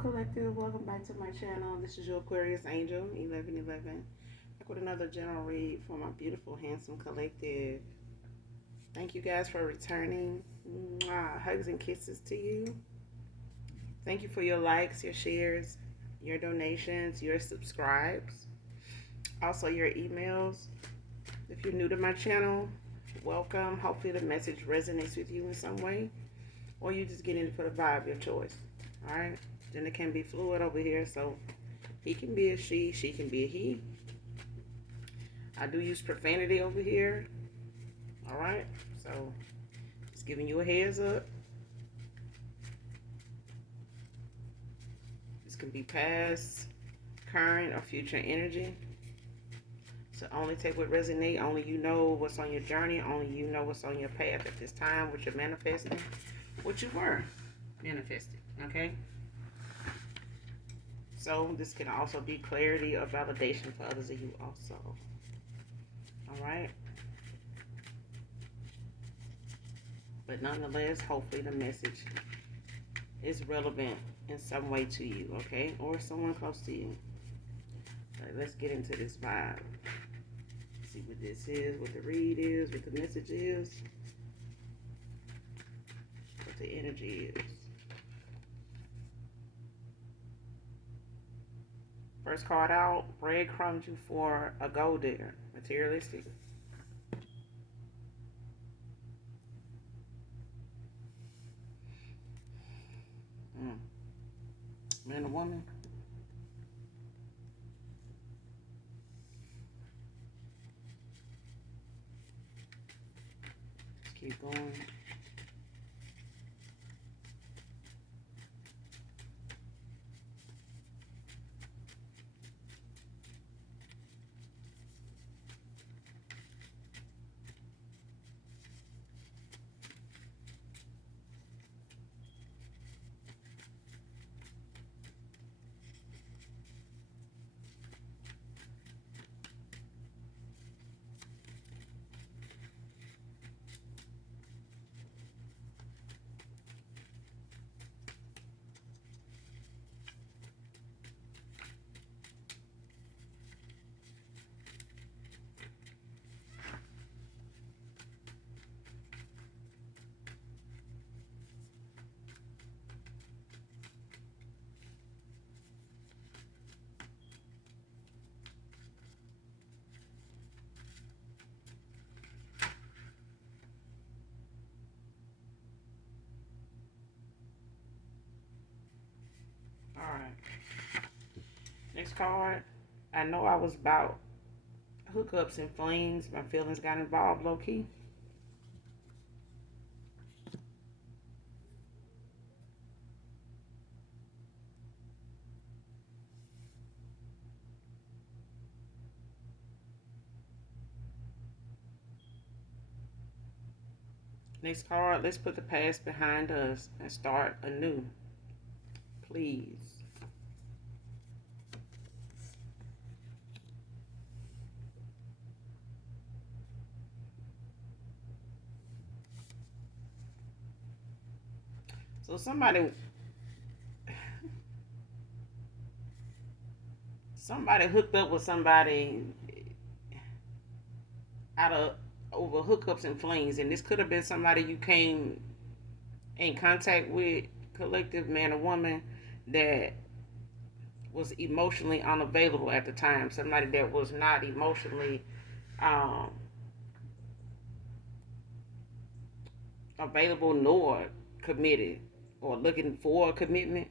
Collective, welcome back to my channel. This is your Aquarius Angel 1111. Back with another general read for my beautiful, handsome collective. Thank you guys for returning. Mwah. Hugs and kisses to you. Thank you for your likes, your shares, your donations, your subscribes, also your emails. If you're new to my channel, welcome. Hopefully the message resonates with you in some way, or you just get in for the vibe, your choice. All right. Then it can be fluid over here, so he can be a she can be a he. I do use profanity over here. All right. So just giving you a heads up. This can be past, current, or future energy. So only take what resonates. Only you know what's on your journey. Only you know what's on your path at this time, what you're manifesting, what you were manifesting. Okay. So this can also be clarity or validation for others of you also. All right. But nonetheless, hopefully the message is relevant in some way to you, okay? Or someone close to you. Right, let's get into this vibe. See what this is, what the read is, what the message is, what the energy is. First card out, breadcrumbs you for a gold digger, materialistic. Man or woman. Let's keep going. All right. Next card. I know I was about hookups and flings. My feelings got involved low key. Next card. Let's put the past behind us and start anew. Please. So somebody hooked up with somebody out of over hookups and flings, and this could have been somebody you came in contact with, collective, man or woman, that was emotionally unavailable at the time. Somebody that was not emotionally um, available nor committed or looking for a commitment.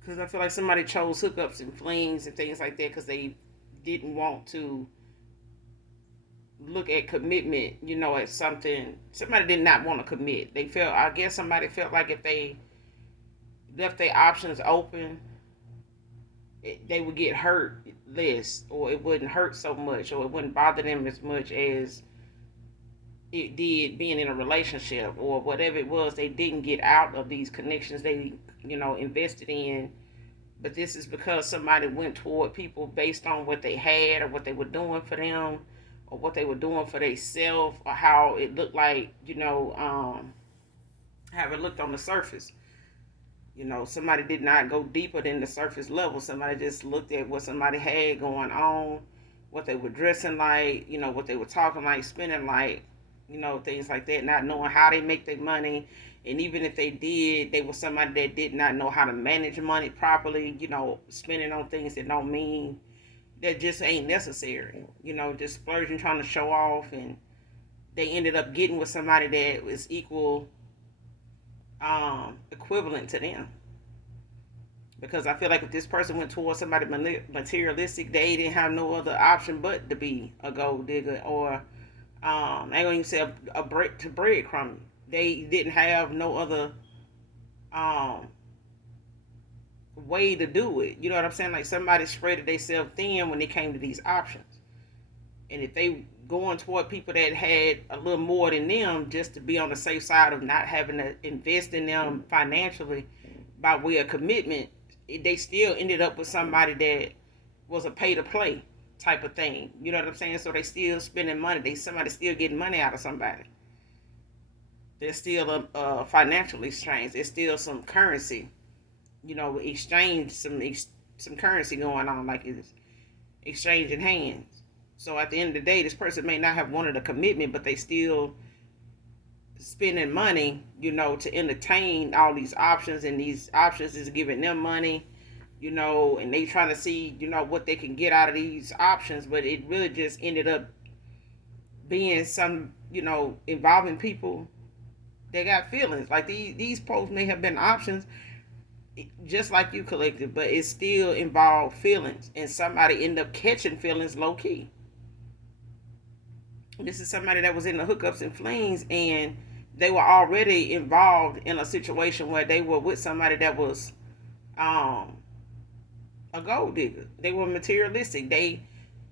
Because I feel like somebody chose hookups and flings and things like that because they didn't want to look at commitment, as something. Somebody did not want to commit. They felt, I guess somebody felt like if they left their options open, they would get hurt less, or it wouldn't hurt so much, or it wouldn't bother them as much as it did being in a relationship, or whatever it was they didn't get out of these connections they, invested in. But this is because somebody went toward people based on what they had or what they were doing for them or what they were doing for themselves or how it looked like, how it looked on the surface. Somebody did not go deeper than the surface level. Somebody just looked at what somebody had going on, what they were dressing like, what they were talking like, spending like, things like that, not knowing how they make their money. And even if they did, they were somebody that did not know how to manage money properly, spending on things that don't mean, that just ain't necessary, just splurging, trying to show off. And they ended up getting with somebody that was equal, equivalent to them. Because I feel like if this person went towards somebody materialistic, they didn't have no other option but to be a gold digger, or I ain't gonna even say a bread to breadcrumb. They didn't have no other um, way to do it. You know what I'm saying? Like somebody spread themselves thin when it came to these options. And if they going toward people that had a little more than them, just to be on the safe side of not having to invest in them financially by way of commitment, they still ended up with somebody that was a pay to play type of thing. You know what I'm saying? So they still spending money. Somebody still getting money out of somebody. There's still a financial exchange. There's still some currency. Exchange some currency going on, like it's exchanging hands. So at the end of the day, this person may not have wanted a commitment, but they still spending money, to entertain all these options, and these options is giving them money, and they trying to see, what they can get out of these options, but it really just ended up being some, involving people that got feelings. Like these posts may have been options, just like you collected, but it still involved feelings, and somebody ended up catching feelings low key. This is somebody that was in the hookups and flings, and they were already involved in a situation where they were with somebody that was um, a gold digger. They were materialistic.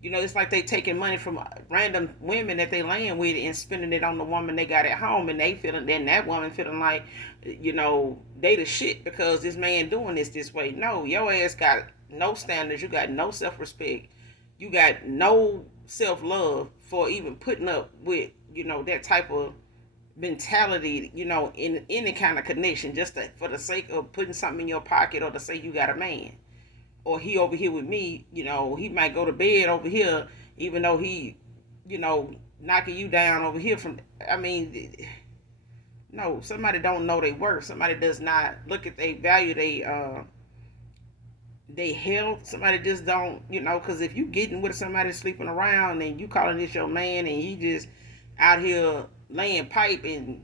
It's like they taking money from random women that they laying with and spending it on the woman they got at home, and they feeling, then that woman feeling like, they the shit because this man doing this way. No, your ass got no standards. You got no self respect. You got no self love for even putting up with that type of mentality, in any kind of connection, just for the sake of putting something in your pocket, or to say you got a man, or he over here with me, he might go to bed over here, even though he, knocking you down over here from, I mean, no, somebody don't know their worth. Somebody does not look at they value, they health. Somebody just don't, because if you getting with somebody sleeping around and you calling this your man, and he just out here laying pipe and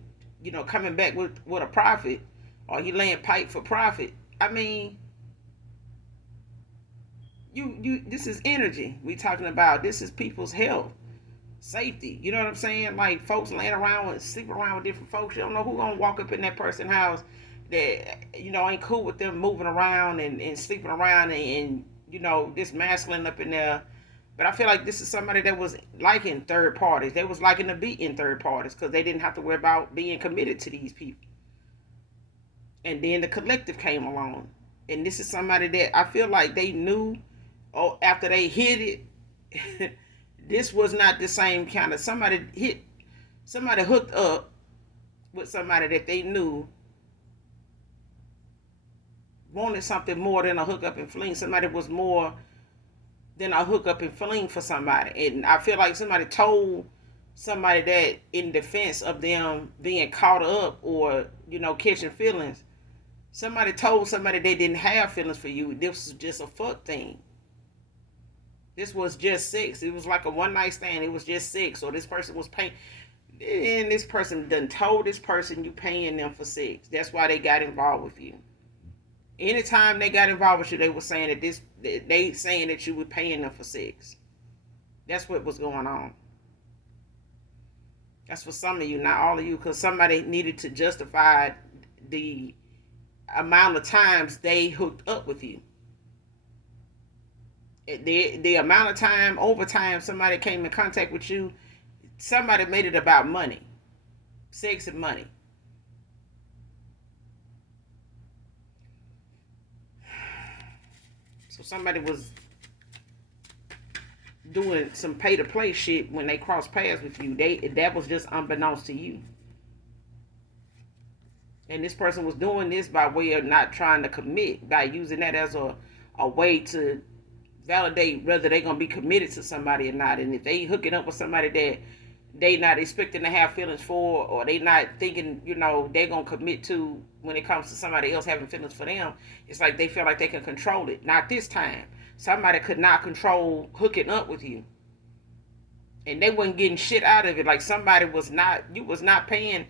coming back with a profit, or he laying pipe for profit. I mean, you this is energy we talking about. This is people's health, safety. You know what I'm saying? Like folks laying around and sleeping around with different folks. You don't know who gonna walk up in that person's house that ain't cool with them moving around and sleeping around, and this masculine up in there. But I feel like this is somebody that was liking third parties. They was liking to be in third parties because they didn't have to worry about being committed to these people. And then the collective came along. And this is somebody that I feel like they knew, oh, after they hit it, this was not the same kind of somebody hooked up with somebody that they knew wanted something more than a hookup and fling. Somebody was more than a hookup and fling for somebody. And I feel like somebody told somebody that in defense of them being caught up, or, catching feelings. Somebody told somebody they didn't have feelings for you. This was just a fuck thing. This was just sex. It was like a one night stand. It was just sex. So this person was paying. And this person done told this person you paying them for sex. That's why they got involved with you. Anytime they got involved with you, they were saying they saying that you were paying them for sex. That's what was going on. That's for some of you, not all of you, because somebody needed to justify the amount of times they hooked up with you. The amount of time, over time, somebody came in contact with you, somebody made it about money, sex and money. So somebody was doing some pay to play shit when they crossed paths with you. That was just unbeknownst to you. And this person was doing this by way of not trying to commit, by using that as a way to validate whether they're gonna be committed to somebody or not. And if they hooking up with somebody that they not expecting to have feelings for, or they not thinking, they're gonna commit to when it comes to somebody else having feelings for them, it's like they feel like they can control it. Not this time. Somebody could not control hooking up with you. And they wasn't getting shit out of it. Like somebody was not paying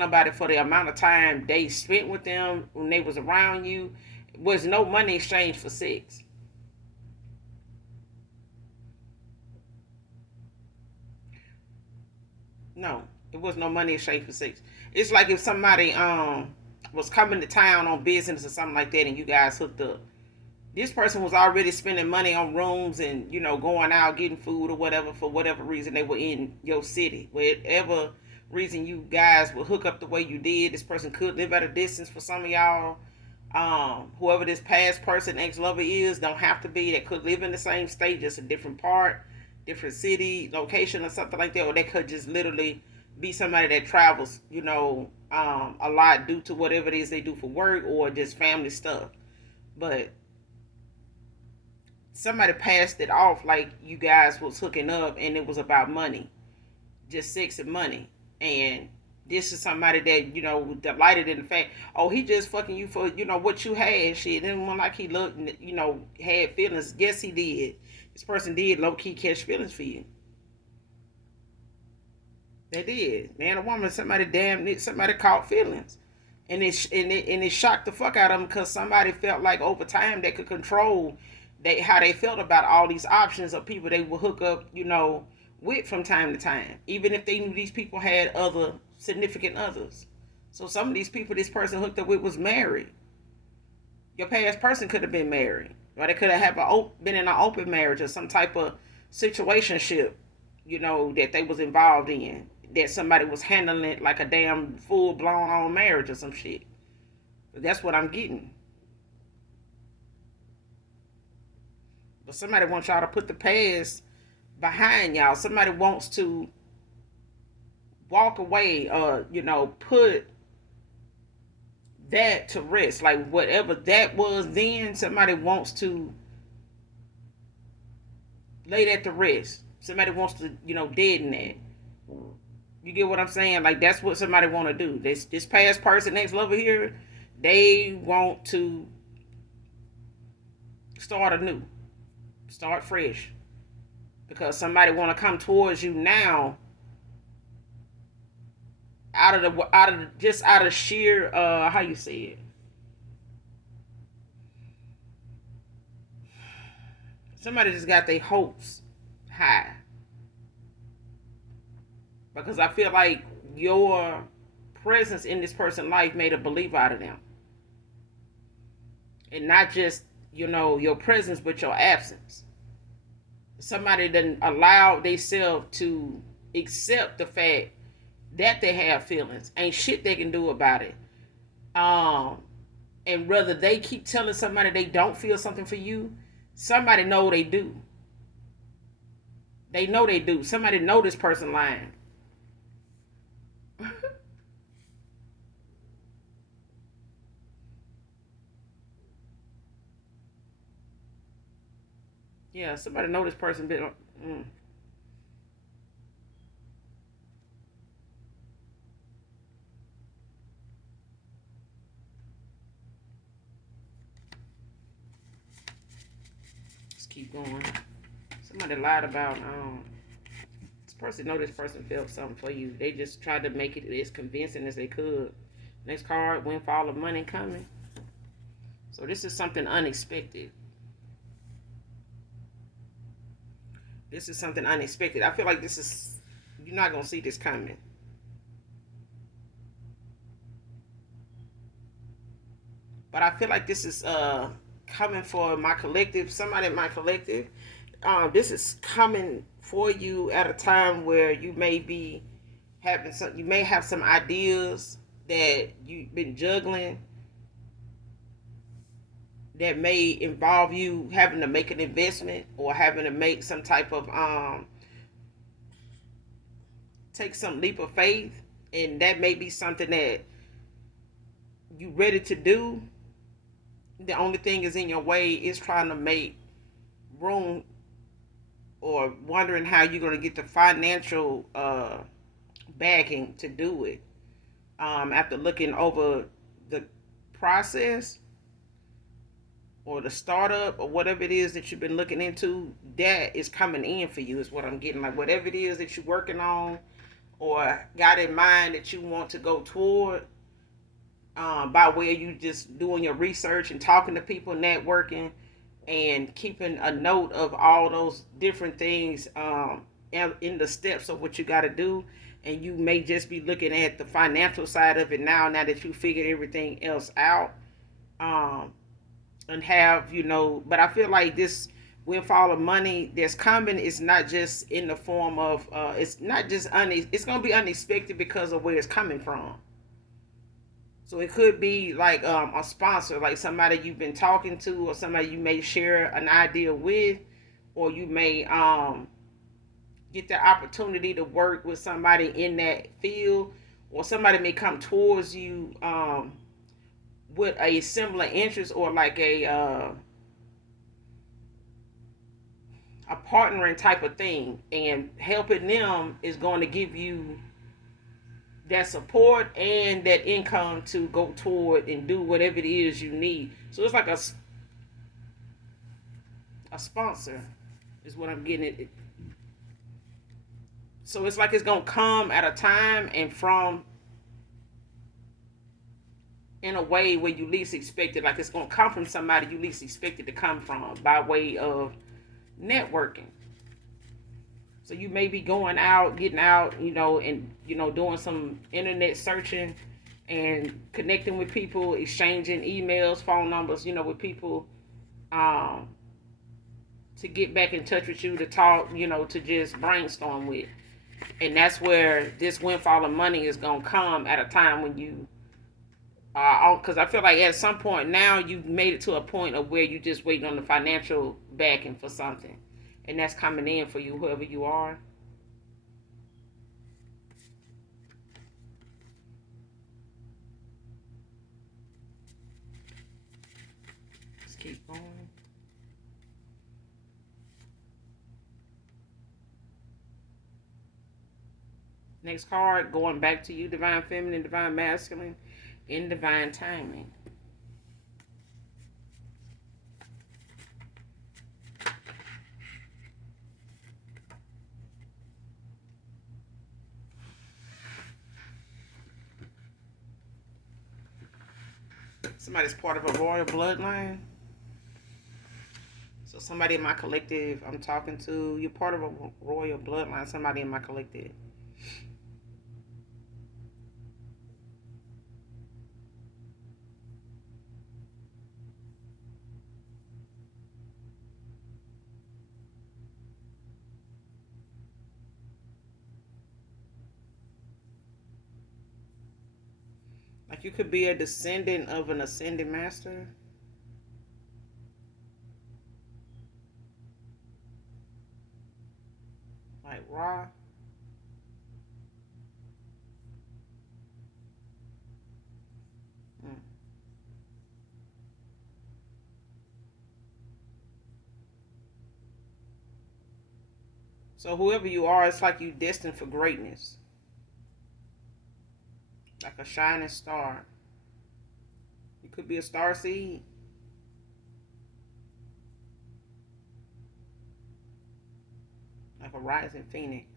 nobody for the amount of time they spent with them when they was around you. It was no money exchange for sex. No, it was no money exchange for sex. It's like if somebody was coming to town on business or something like that, and you guys hooked up. This person was already spending money on rooms and going out getting food or whatever for whatever reason they were in your city. Whatever reason you guys would hook up the way you did, this person could live at a distance for some of y'all. Whoever this past person, ex-lover is, don't have to be. They could live in the same state, just a different part, different city, location, or something like that. Or they could just literally be somebody that travels, a lot due to whatever it is they do for work or just family stuff. But somebody passed it off like you guys was hooking up and it was about money, just sex and money. And this is somebody that delighted in the fact, oh, he just fucking you for what you had and shit. And one like he looked, had feelings. Yes, he did. This person did low key catch feelings for you. They did. Man or woman, somebody caught feelings. And it shocked the fuck out of them because somebody felt like over time they could control how they felt about all these options of people they would hook up, with from time to time, even if they knew these people had other significant others. So some of these people this person hooked up with was married. Your past person could have been married, or they could have been in an open marriage or some type of situationship, that they was involved in. That somebody was handling it like a damn full blown on marriage or some shit. That's what I'm getting. But somebody wants y'all to put the past behind y'all. Somebody wants to walk away, put that to rest. Like whatever that was then, somebody wants to lay that to rest. Somebody wants to, deaden that. You get what I'm saying? Like that's what somebody want to do. This past person, next level here, they want to start anew, start fresh, because somebody want to come towards you now out of sheer how you say it. Somebody just got their hopes high because I feel like your presence in this person's life made a believer out of them, and not just your presence but your absence. Somebody didn't allow themselves to accept the fact that they have feelings. Ain't shit they can do about it. Um, and whether they keep telling somebody they don't feel something for you, somebody know they do. They know they do. Somebody know this person lying. Yeah, somebody know this person been. Let's keep going. Somebody lied about this person know this person felt something for you. They just tried to make it as convincing as they could. Next card, windfall of money coming. So this is something unexpected. This is something unexpected. I feel like this is you're not gonna see this coming. But I feel like this is coming for my collective, somebody in my collective. This is coming for you at a time where you may be having some, you may have some ideas that you've been juggling that may involve you having to make an investment or having to make some type of take some leap of faith, and that may be something that you ready to do. The only thing is in your way is trying to make room, or wondering how you're going to get the financial backing to do it. After looking over the process or the startup or whatever it is that you've been looking into, that is coming in for you, is what I'm getting. Like whatever it is that you're working on or got in mind that you want to go toward, by way of you just doing your research and talking to people, networking, and keeping a note of all those different things, in the steps of what you got to do. And you may just be looking at the financial side of it now that you figured everything else out. um, and have, but I feel like this windfall of money that's coming is not just in the form of, it's not just it's going to be unexpected because of where it's coming from. So it could be like, a sponsor, like somebody you've been talking to, or somebody you may share an idea with, or you may get the opportunity to work with somebody in that field, or somebody may come towards you, with a similar interest, or like a partnering type of thing, and helping them is going to give you that support and that income to go toward and do whatever it is you need. So it's like a sponsor is what I'm getting it. So it's like it's gonna come at a time and from, in a way where you least expect it. Like it's gonna come from somebody you least expect it to come from, by way of networking. So you may be going out, getting out, and doing some internet searching and connecting with people, exchanging emails, phone numbers, with people, um, to get back in touch with you, to talk, to just brainstorm with. And that's where this windfall of money is gonna come at a time when you, because I feel like at some point now you've made it to a point of where you just waiting on the financial backing for something, and that's coming in for you, whoever you are. Let's keep going. Next card, going back to you, divine feminine, divine masculine, in divine timing. Somebody's part of a royal bloodline. So somebody in my collective I'm talking to, you're part of a royal bloodline, somebody in my collective. Like you could be a descendant of an ascended master. Like Ra. Mm. So whoever you are, it's like you destined for greatness. Like a shining star. You could be a star seed. Like a rising phoenix.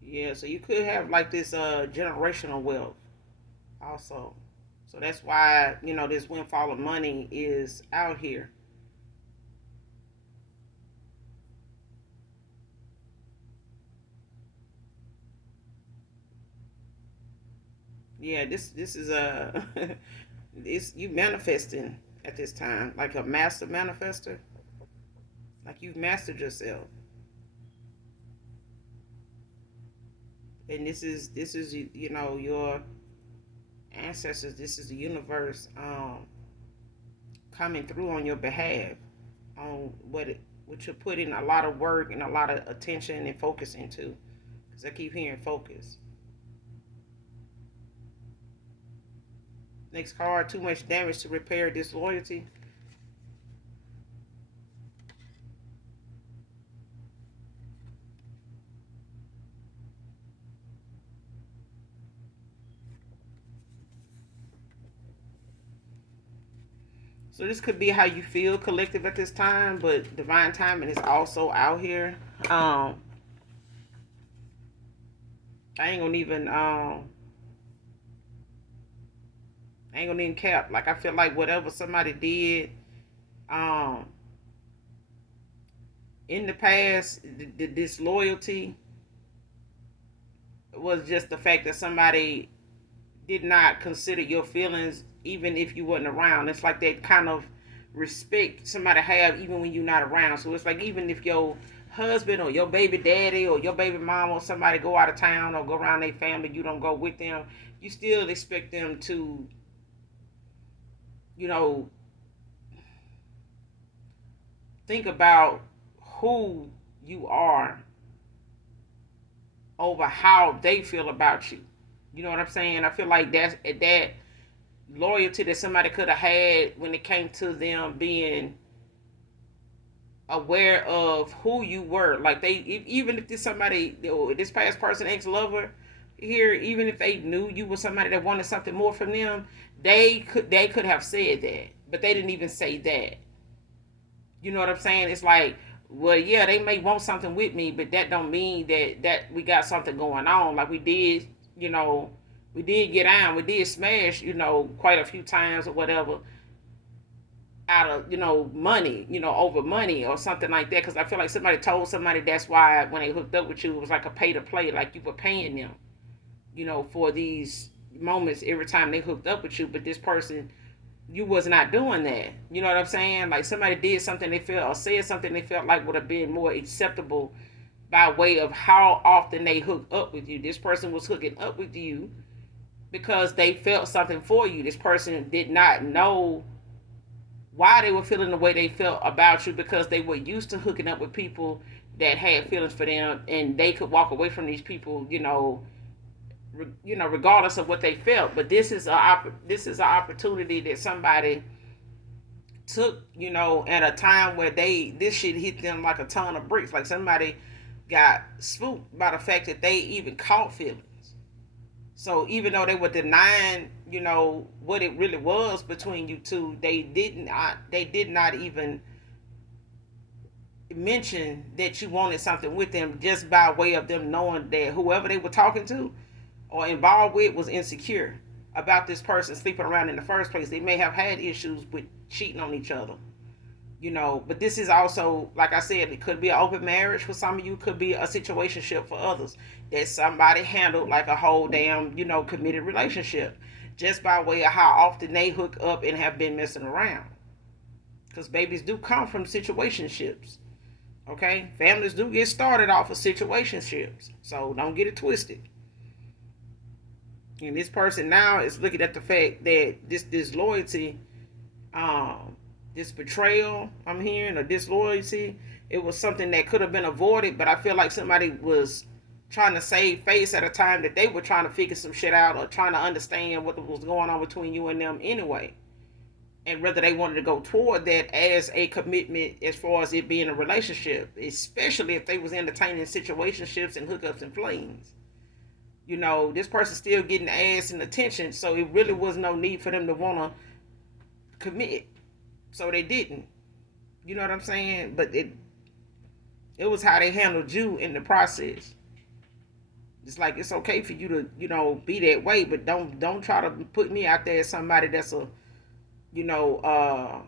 Yeah, so you could have like this generational wealth also. So that's why, this windfall of money is out here. Yeah, this is a this you manifesting at this time, like a master manifester. Like you've mastered yourself. And this is your ancestors, this is the universe, coming through on your behalf, on which you're putting a lot of work and a lot of attention and focus into. Because I keep hearing focus. Next card, too much damage to repair disloyalty. So this could be how you feel collective at this time, but divine timing is also out here. I ain't gonna even I ain't gonna even cap. Like I feel like whatever somebody did um in the past, the disloyalty was just the fact that somebody did not consider your feelings even if you wasn't around. It's like that kind of respect somebody have even when you're not around. So it's like even if your husband or your baby daddy or your baby mom or somebody go out of town or go around their family, you don't go with them, you still expect them to, you know, think about who you are over how they feel about you. You know what I'm saying? I feel like that loyalty that somebody could have had when it came to them being aware of who you were. Like they, even if this somebody, this past person, ex lover here, even if they knew you were somebody that wanted something more from them, they could have said that, but they didn't even say that. You know what I'm saying? It's like, well, yeah, they may want something with me, but that don't mean that we got something going on. Like we did, you know, we did get on, we did smash, quite a few times or whatever, out of money, over money or something like that. Because I feel like somebody told somebody that's why when they hooked up with you, it was like a pay to play, like you were paying them, for these moments every time they hooked up with you. But this person, you was not doing that. You know what I'm saying? Like somebody did something they felt or said something they felt like would have been more acceptable by way of how often they hooked up with you. This person was hooking up with you because they felt something for you. This person did not know why they were feeling the way they felt about you because they were used to hooking up with people that had feelings for them, and they could walk away from these people, regardless of what they felt. But this is an opportunity that somebody took, at a time where this shit hit them like a ton of bricks. Like somebody got spooked by the fact that they even caught feelings. So even though they were denying, what it really was between you two, they did not even mention that you wanted something with them just by way of them knowing that whoever they were talking to or involved with was insecure about this person sleeping around in the first place. They may have had issues with cheating on each other, but this is also, like I said, it could be an open marriage for some of you, could be a situationship for others that somebody handled like a whole damn, committed relationship just by way of how often they hook up and have been messing around. Because babies do come from situationships. Okay, families do get started off of situationships, so don't get it twisted. And this person now is looking at the fact that this disloyalty, um, this betrayal I'm hearing, or disloyalty, it was something that could have been avoided, but I feel like somebody was trying to save face at a time that they were trying to figure some shit out or trying to understand what was going on between you and them anyway. And whether they wanted to go toward that as a commitment as far as it being a relationship, especially if they was entertaining situationships and hookups and flings. This person still getting ass and attention, so it really was no need for them to want to commit. So they didn't. You know what I'm saying? But it was how they handled you in the process. It's like it's okay for you to, be that way, but don't try to put me out there as somebody that's a, you know, uh,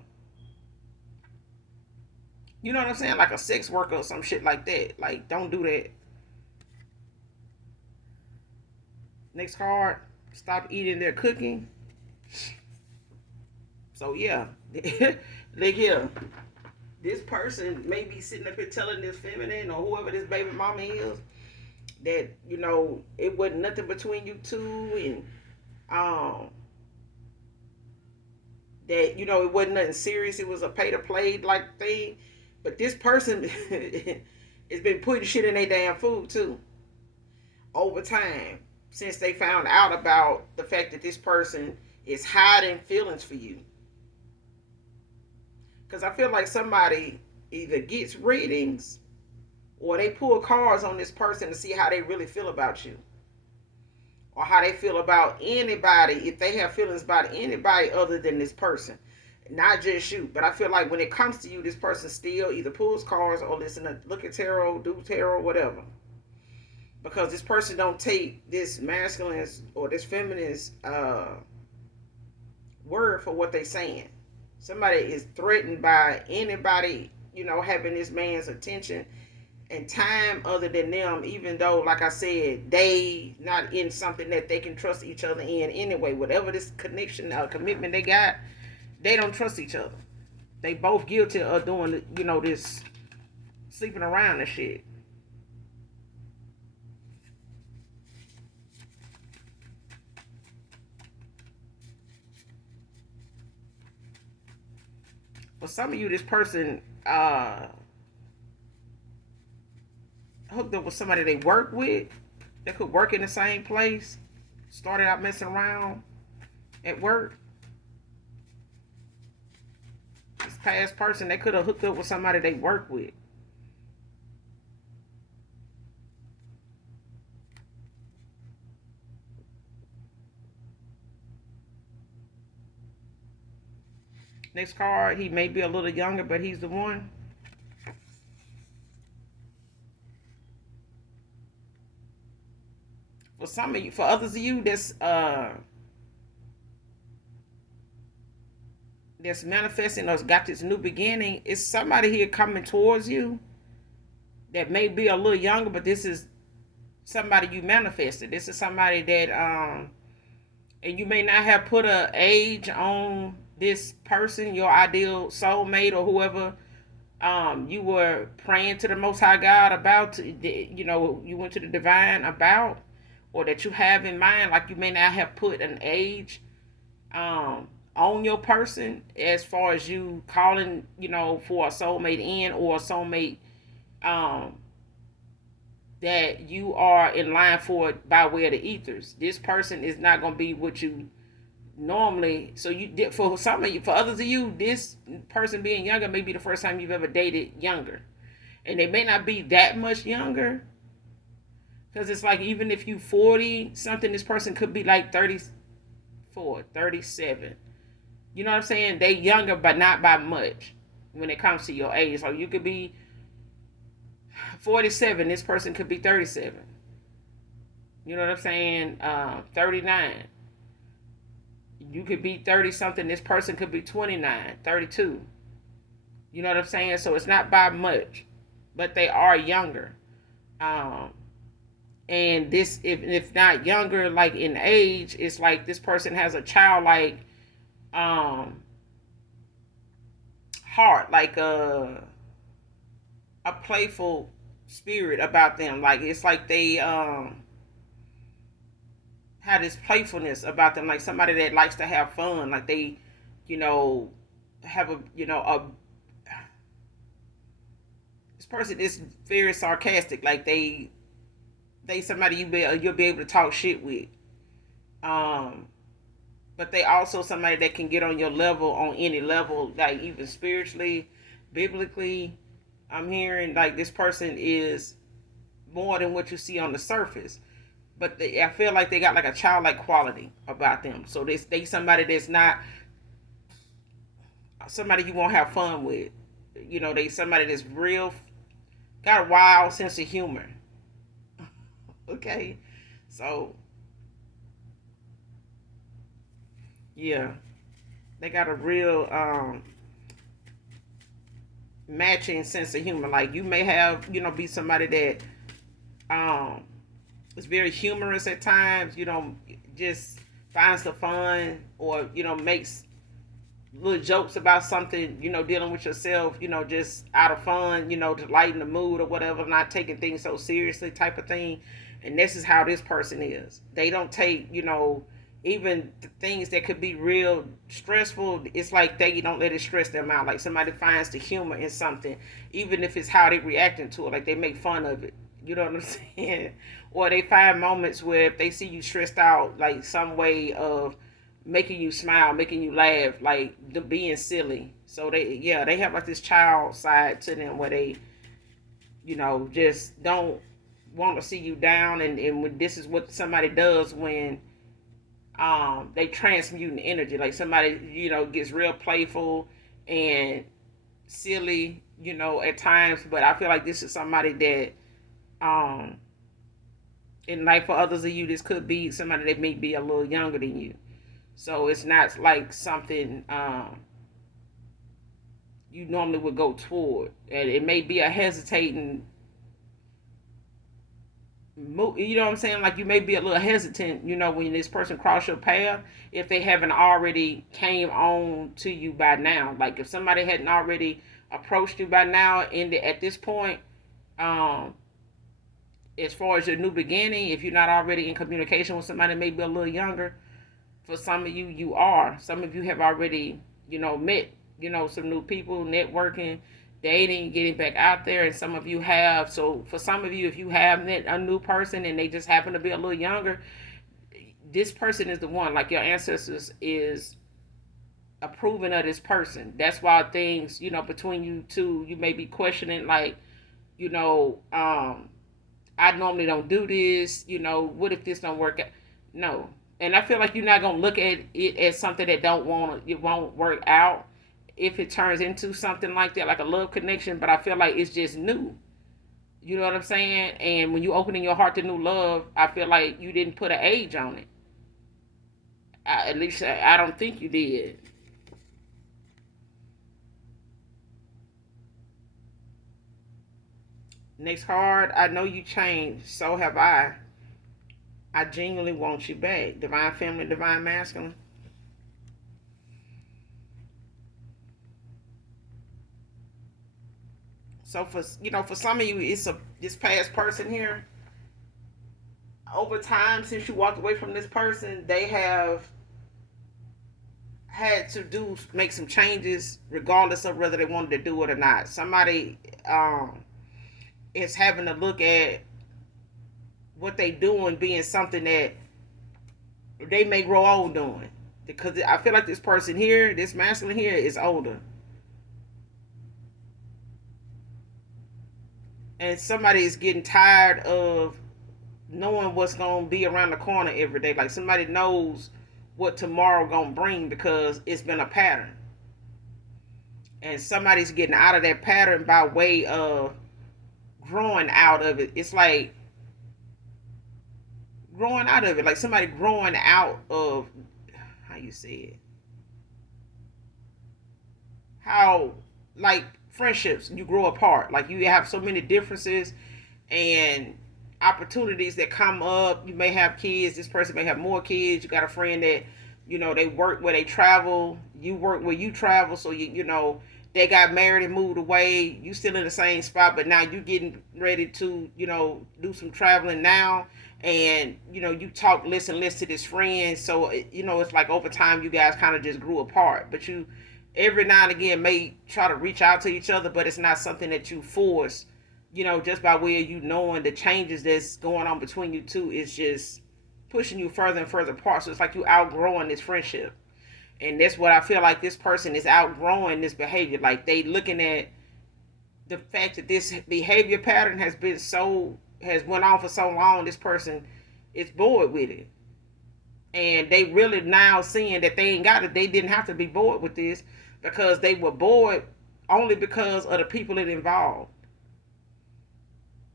you know what I'm saying, like a sex worker or some shit like that. Like, don't do that. Next card, stop eating their cooking. So yeah, look here. This person may be sitting up here telling this feminine or whoever this baby mama is that it wasn't nothing between you two, and that it wasn't nothing serious. It was a pay to play like thing. But this person has been putting shit in their damn food too over time since they found out about the fact that this person is hiding feelings for you. Because I feel like somebody either gets readings or they pull cards on this person to see how they really feel about you or how they feel about anybody, if they have feelings about anybody other than this person, not just you. But I feel like when it comes to you, this person still either pulls cards or listen to look at tarot, do tarot, whatever. Because this person don't take this masculine or this feminine word for what they saying. Somebody is threatened by anybody, having this man's attention and time other than them, even though, like I said, they not in something that they can trust each other in anyway. Whatever this connection or commitment they got, they don't trust each other. They both guilty of doing, this sleeping around and shit. For some of you, this person hooked up with somebody they work with that could work in the same place, started out messing around at work. This past person, they could have hooked up with somebody they work with. Next card, he may be a little younger, but he's the one. For some of you, for others of you, that's manifesting or got this new beginning, it's somebody here coming towards you that may be a little younger, but this is somebody you manifested. This is somebody that and you may not have put a age on this person, your ideal soulmate or whoever you were praying to the Most High God about, you went to the divine about, or that you have in mind. Like you may not have put an age on your person as far as you calling, for a soulmate in, or a soulmate that you are in line for by way of the ethers. This person is not going to be what you normally. So you did, for some of you, for others of you, this person being younger may be the first time you've ever dated younger, and they may not be that much younger, because it's like, even if you 40 something, this person could be like 34, 37. You know what I'm saying? They younger, but not by much when it comes to your age. So you could be 47, this person could be 37. You know what I'm saying? 39. You could be 30 something, this person could be 29, 32. You know what I'm saying? So it's not by much, but they are younger. And this, if not younger, like in age, it's like this person has a childlike heart, like a playful spirit about them. Like it's like they have this playfulness about them, like somebody that likes to have fun, like they, have a this person is very sarcastic, like they somebody you'll be able to talk shit with. But they also somebody that can get on your level on any level, like even spiritually, biblically. I'm hearing like this person is more than what you see on the surface, but I feel like they got like a childlike quality about them. So they somebody that's not somebody you won't have fun with. They somebody that's real, got a wild sense of humor. Okay, so yeah, they got a real matching sense of humor. Like you may have, be somebody that is very humorous at times, just finds the fun, or, makes little jokes about something, dealing with yourself, just out of fun, to lighten the mood or whatever, not taking things so seriously type of thing. And this is how this person is. They don't take, even the things that could be real stressful, it's like they don't let it stress them out. Like somebody finds the humor in something, even if it's how they reacting to it, like they make fun of it. You know what I'm saying? Or they find moments where if they see you stressed out, like some way of making you smile, making you laugh, like the being silly. So they have like this child side to them where they, just don't want to see you down. And when this is what somebody does when they transmute energy, like somebody gets real playful and silly, at times. But I feel like this is somebody that um in life, for others of you, this could be somebody that may be a little younger than you. So it's not like something you normally would go toward, and it may be a hesitating move. You know what I'm saying? Like you may be a little hesitant, when this person cross your path, if they haven't already came on to you by now. Like if somebody hadn't already approached you by now, at this point, um, as far as your new beginning, if you're not already in communication with somebody maybe a little younger, for some of you, you are. Some of you have already, met, some new people, networking, dating, getting back out there, and some of you have. So for some of you, if you have met a new person and they just happen to be a little younger, this person is the one. Like your ancestors is approving of this person. That's why things, between you two, you may be questioning, like, I normally don't do this. What if this don't work out? No. And I feel like you're not gonna look at it as something that it won't work out if it turns into something like that, like a love connection. But I feel like it's just new. You know what I'm saying? And when you opening your heart to new love, I feel like you didn't put an age on it. At least I don't think you did. Next card, I know you changed, so have I. I genuinely want you back. Divine feminine, divine masculine. So for some of you, it's this past person here. Over time, since you walked away from this person, they have had to make some changes, regardless of whether they wanted to do it or not. Somebody is having to look at what they doing being something that they may grow old doing. Because I feel like this person here, this masculine here, is older. And somebody is getting tired of knowing what's going to be around the corner every day. Like somebody knows what tomorrow going to bring because it's been a pattern. And somebody's getting out of that pattern by way of growing out of it. It's like growing out of it. Like somebody growing out of, how you say it? How, like, friendships, you grow apart. Like you have so many differences and opportunities that come up. You may have kids. This person may have more kids. You got a friend that, they work where they travel. You work where you travel. So they got married and moved away. You still in the same spot, but now you getting ready to, do some traveling now. And you talk, listen to this friend. So it's like over time you guys kind of just grew apart. But you every now and again may try to reach out to each other, but it's not something that you force. Just by way of you knowing the changes that's going on between you two is just pushing you further and further apart. So it's like you outgrowing this friendship. And that's what I feel like this person is outgrowing this behavior. Like they looking at the fact that this behavior pattern has went on for so long. This person is bored with it. And they really now seeing that they ain't got it. They didn't have to be bored with this because they were bored only because of the people that involved.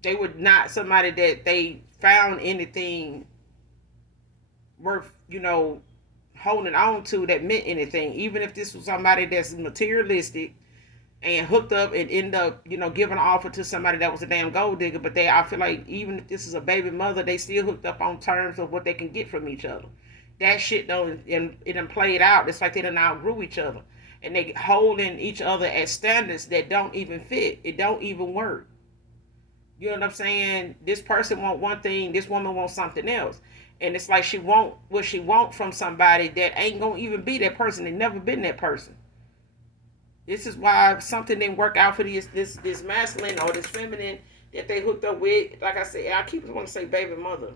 They were not somebody that they found anything worth, holding on to that meant anything. Even if this was somebody that's materialistic and hooked up and end up, giving an offer to somebody that was a damn gold digger. But I feel like even if this is a baby mother, they still hooked up on terms of what they can get from each other. That shit don't, and it done played out. It's like they done outgrew each other. And they holding each other at standards that don't even fit. It don't even work. You know what I'm saying? This person want one thing, this woman wants something else. And it's like she want what she want from somebody that ain't gonna even be that person. They never been that person. This is why something didn't work out for this masculine or this feminine that they hooked up with. Like I said, I keep want to say baby mother,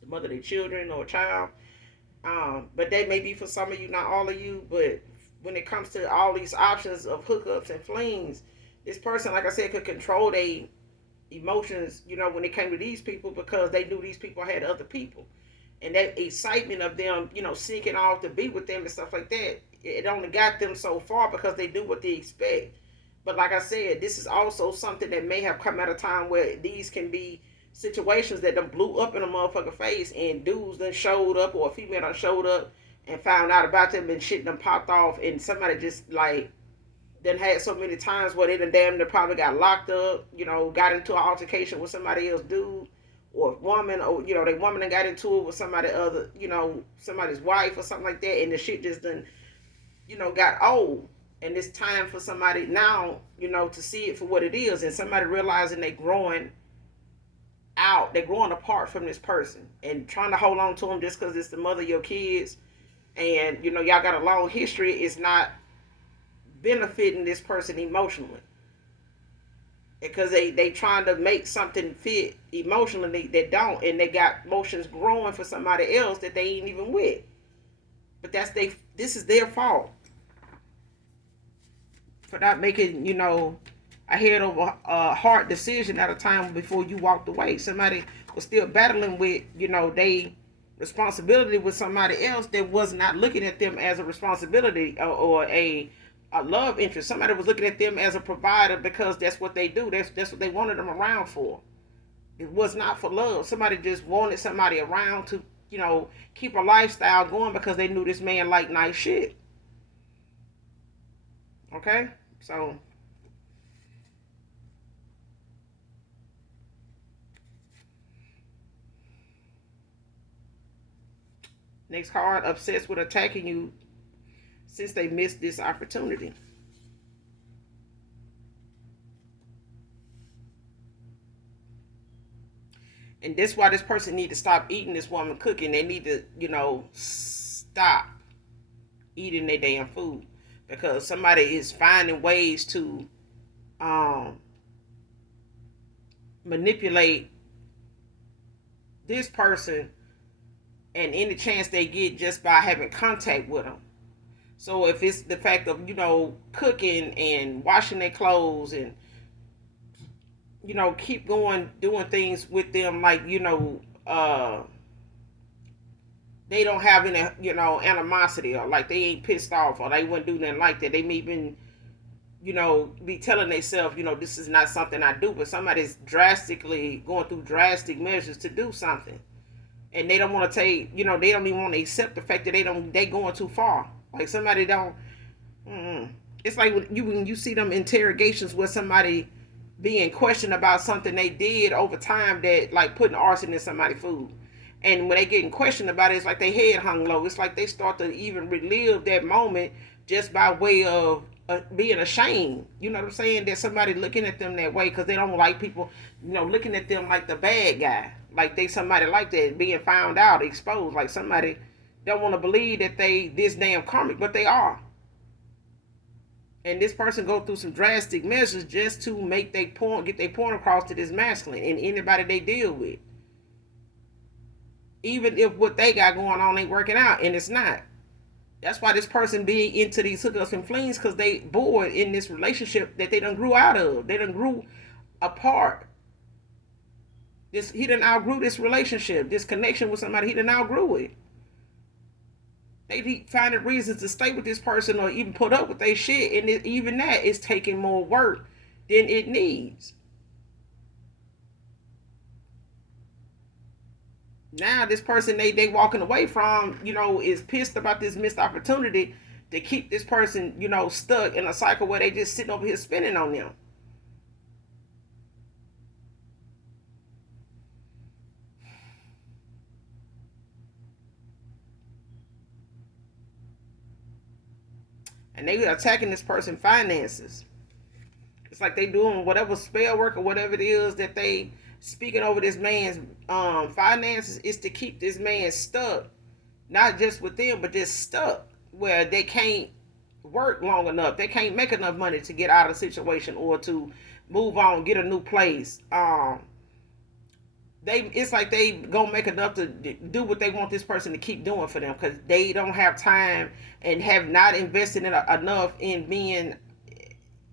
the mother of their children or a child. But that may be for some of you, not all of you. But when it comes to all these options of hookups and flings, this person, like I said, could control their emotions, when it came to these people, because they knew these people had other people. And that excitement of them, seeking off to be with them and stuff like that, it only got them so far because they do what they expect. But like I said, this is also something that may have come at a time where these can be situations that done blew up in a motherfucker face, and dudes done showed up or a female done showed up and found out about them and shit done popped off, and somebody just like then had so many times where they done damn near probably got locked up, got into an altercation with somebody else dude or woman, or they woman and got into it with somebody other, somebody's wife or something like that, and the shit just done, got old. And it's time for somebody now, to see it for what it is, and somebody realizing they growing out, they're growing apart from this person and trying to hold on to them just because it's the mother of your kids, and y'all got a long history. It's not benefiting this person emotionally because they trying to make something fit emotionally that don't, and they got emotions growing for somebody else that they ain't even with. But this is their fault for not making a head over heart decision at a time before you walked away. Somebody was still battling with they responsibility with somebody else that was not looking at them as a responsibility, or a love interest. Somebody was looking at them as a provider because that's what they do. That's what they wanted them around for. It was not for love. Somebody just wanted somebody around to keep a lifestyle going because they knew this man liked nice shit. Okay, so next card, obsessed with attacking you since they missed this opportunity. And that's why this person need to stop eating this woman cooking. They need to, stop eating their damn food, because somebody is finding ways to um, manipulate this person and any chance they get just by having contact with them. So if it's the fact of cooking and washing their clothes and keep going doing things with them, like they don't have any animosity, or like they ain't pissed off, or they wouldn't do nothing like that. They may even be telling themselves, this is not something I do, but somebody's drastically going through drastic measures to do something, and they don't want to take, they don't even want to accept the fact that they going too far. Like somebody don't. It's like when you see them interrogations where somebody being questioned about something they did over time, that like putting arson in somebody's food. And when they getting questioned about it, it's like their head hung low. It's like they start to even relive that moment just by way of being ashamed. You know what I'm saying? That somebody looking at them that way, because they don't like people, looking at them like the bad guy. Like they somebody like that being found out, exposed. Like somebody don't want to believe that they this damn karmic, but they are. And this person go through some drastic measures just to make their point, get their point across to this masculine and anybody they deal with. Even if what they got going on ain't working out, and it's not. That's why this person being into these hookups and flings, because they bored in this relationship that they done grew out of. They done grew apart. He done outgrew this relationship, this connection with somebody. He done outgrew it. They be finding reasons to stay with this person or even put up with their shit, and even that is taking more work than it needs. Now this person they walking away from, is pissed about this missed opportunity to keep this person, stuck in a cycle where they just sitting over here spinning on them. And they attacking this person finances. It's like they doing whatever spell work or whatever it is that they speaking over this man's finances is to keep this man stuck, not just with them, but just stuck where they can't work long enough. They can't make enough money to get out of the situation or to move on, get a new place. They it's like they gonna make enough to do what they want this person to keep doing for them because they don't have time and have not invested in enough in being,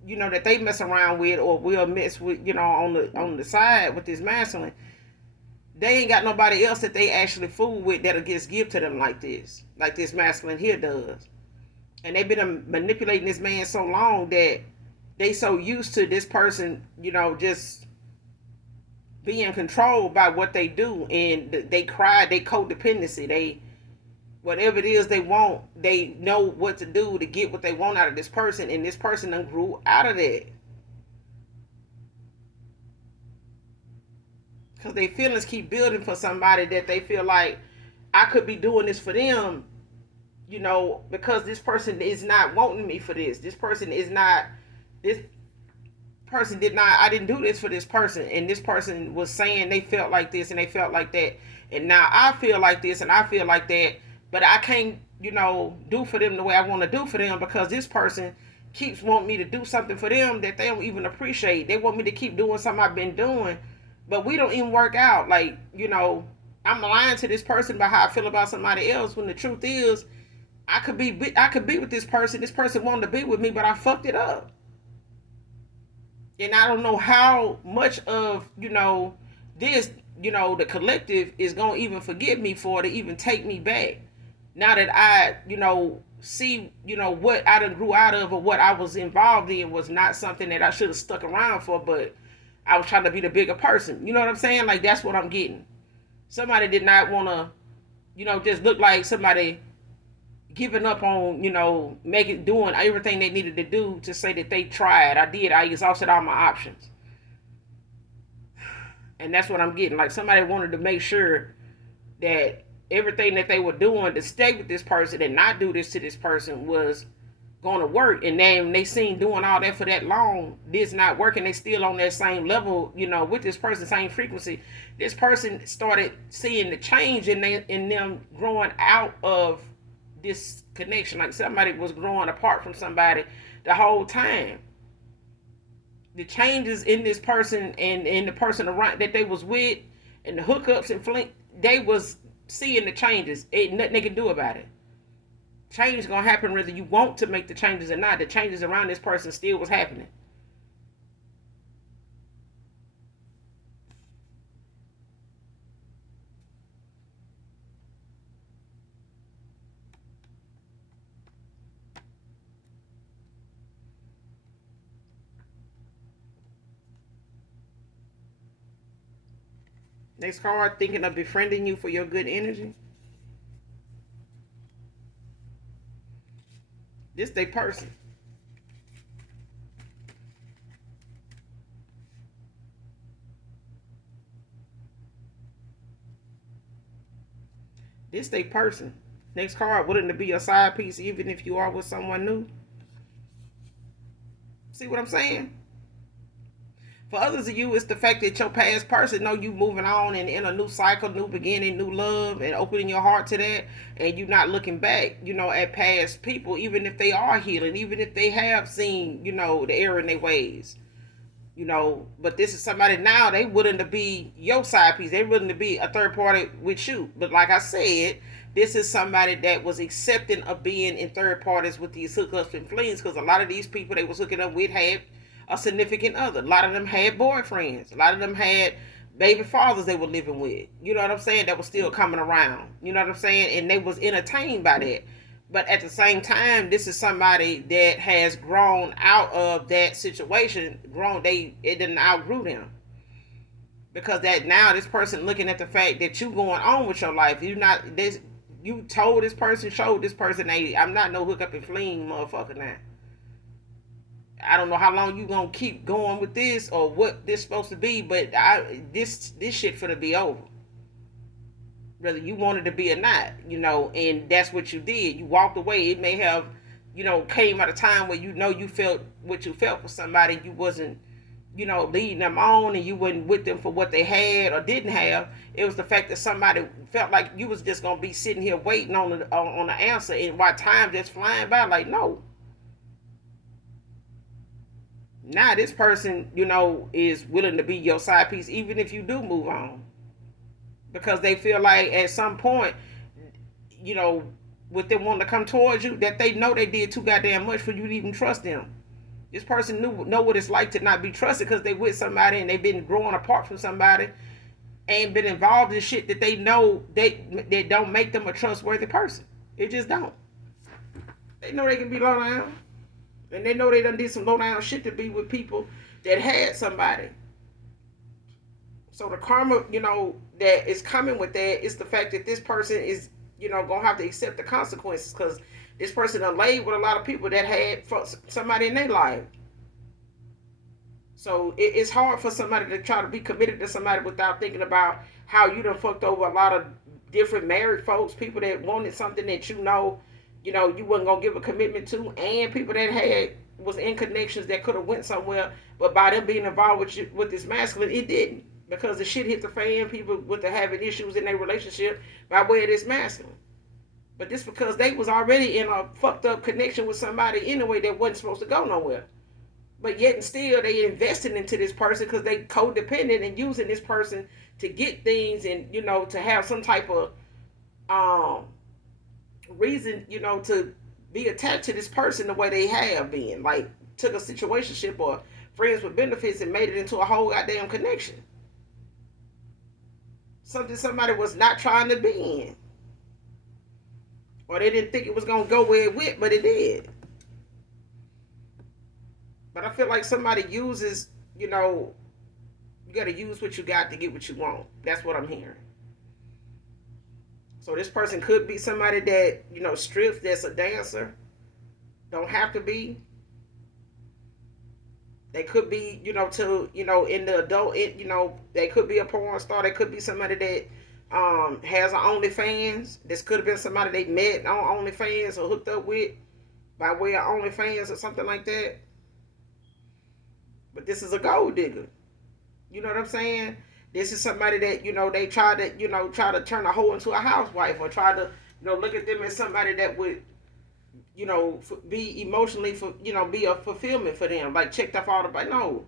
that they mess around with or will mess with, on the side with this masculine. They ain't got nobody else that they actually fool with that'll just give to them like this masculine here does. And they've been manipulating this man so long that they so used to this person, just being controlled by what they do, and they cry, they codependency, they whatever it is they want, they know what to do to get what they want out of this person, and this person done grew out of that. Because their feelings keep building for somebody that they feel like I could be doing this for them, because this person is not wanting me for this. This person is not, this person did not, I didn't do this for this person. And this person was saying they felt like this and they felt like that. And now I feel like this and I feel like that. But I can't, do for them the way I want to do for them because this person keeps wanting me to do something for them that they don't even appreciate. They want me to keep doing something I've been doing, but we don't even work out. Like, I'm lying to this person about how I feel about somebody else when the truth is I could be with this person. This person wanted to be with me, but I fucked it up. And I don't know how much of, this, the collective is going to even forgive me for to even take me back. Now that I, see, what I done grew out of or what I was involved in was not something that I should have stuck around for, but I was trying to be the bigger person. You know what I'm saying? Like, that's what I'm getting. Somebody did not want to, just look like somebody giving up on, doing everything they needed to do to say that they tried. I exhausted all my options. And that's what I'm getting. Like, somebody wanted to make sure that everything that they were doing to stay with this person and not do this to this person was going to work. And then they seen doing all that for that long, this not working. They still on that same level, with this person, same frequency. This person started seeing the change in them growing out of this connection. Like somebody was growing apart from somebody the whole time. The changes in this person and the person around that they was with and the hookups and fling, they was seeing the changes. Ain't nothing they can do about it. Change is gonna happen whether you want to make the changes or not. The changes around this person still was happening. Next card, thinking of befriending you for your good energy. This they person. This they person. Next card, wouldn't it be a side piece even if you are with someone new? See what I'm saying? For others of you, it's the fact that your past person know you moving on and in a new cycle, new beginning, new love, and opening your heart to that, and you not looking back, at past people, even if they are healing, even if they have seen, the error in their ways. But this is somebody now, they willing to be your side piece. They willing to be a third party with you. But like I said, this is somebody that was accepting of being in third parties with these hookups and flings, because a lot of these people they was hooking up with had a significant other. A lot of them had boyfriends. A lot of them had baby fathers they were living with. You know what I'm saying? That was still coming around. You know what I'm saying? And they was entertained by that. But at the same time, this is somebody that has grown out of that situation. It didn't outgrew them. Because that now this person looking at the fact that you going on with your life, you told this person, showed this person, hey, I'm not no hookup and fling motherfucker now. I don't know how long you gonna keep going with this or what this supposed to be, but this shit finna be over. Whether you wanted to be or not, and that's what you did. You walked away. It may have came at a time where you felt what you felt for somebody. You wasn't, leading them on, and you wasn't with them for what they had or didn't have. It was the fact that somebody felt like you was just gonna be sitting here waiting on the answer, and while time just flying by. Like, no. Now this person, is willing to be your side piece, even if you do move on, because they feel like at some point, you know, with them wanting to come towards you, that they know they did too goddamn much for you to even trust them. This person know what it's like to not be trusted because they with somebody and they've been growing apart from somebody and been involved in shit that they know they don't make them a trustworthy person. It just don't. They know they can be low down, and they know they done did some low down shit to be with people that had somebody. So the karma, that is coming with that is the fact that this person is, gonna have to accept the consequences because this person done laid with a lot of people that had somebody in their life. So it's hard for somebody to try to be committed to somebody without thinking about how you done fucked over a lot of different married folks, people that wanted something that you wasn't gonna give a commitment to, and people that was in connections that could have went somewhere, but by them being involved with this masculine, it didn't, because the shit hit the fan. People with the having issues in their relationship by way of this masculine. But this because they was already in a fucked up connection with somebody anyway that wasn't supposed to go nowhere. But yet and still they invested into this person because they codependent and using this person to get things and, to have some type of reason, to be attached to this person the way they have been. Like, took a situationship or friends with benefits and made it into a whole goddamn connection. Something somebody was not trying to be in. Or they didn't think it was going to go where it went, but it did. But I feel like somebody uses, you got to use what you got to get what you want. That's what I'm hearing. So this person could be somebody that, strips, that's a dancer. Don't have to be. They could be, in the adult, they could be a porn star. They could be somebody that has an OnlyFans. This could have been somebody they met on OnlyFans or hooked up with by way of OnlyFans or something like that. But this is a gold digger. You know what I'm saying? This is somebody that, they try to turn a hoe into a housewife, or try to, look at them as somebody that would, be emotionally, be a fulfillment for them. Like, checked off all the, no.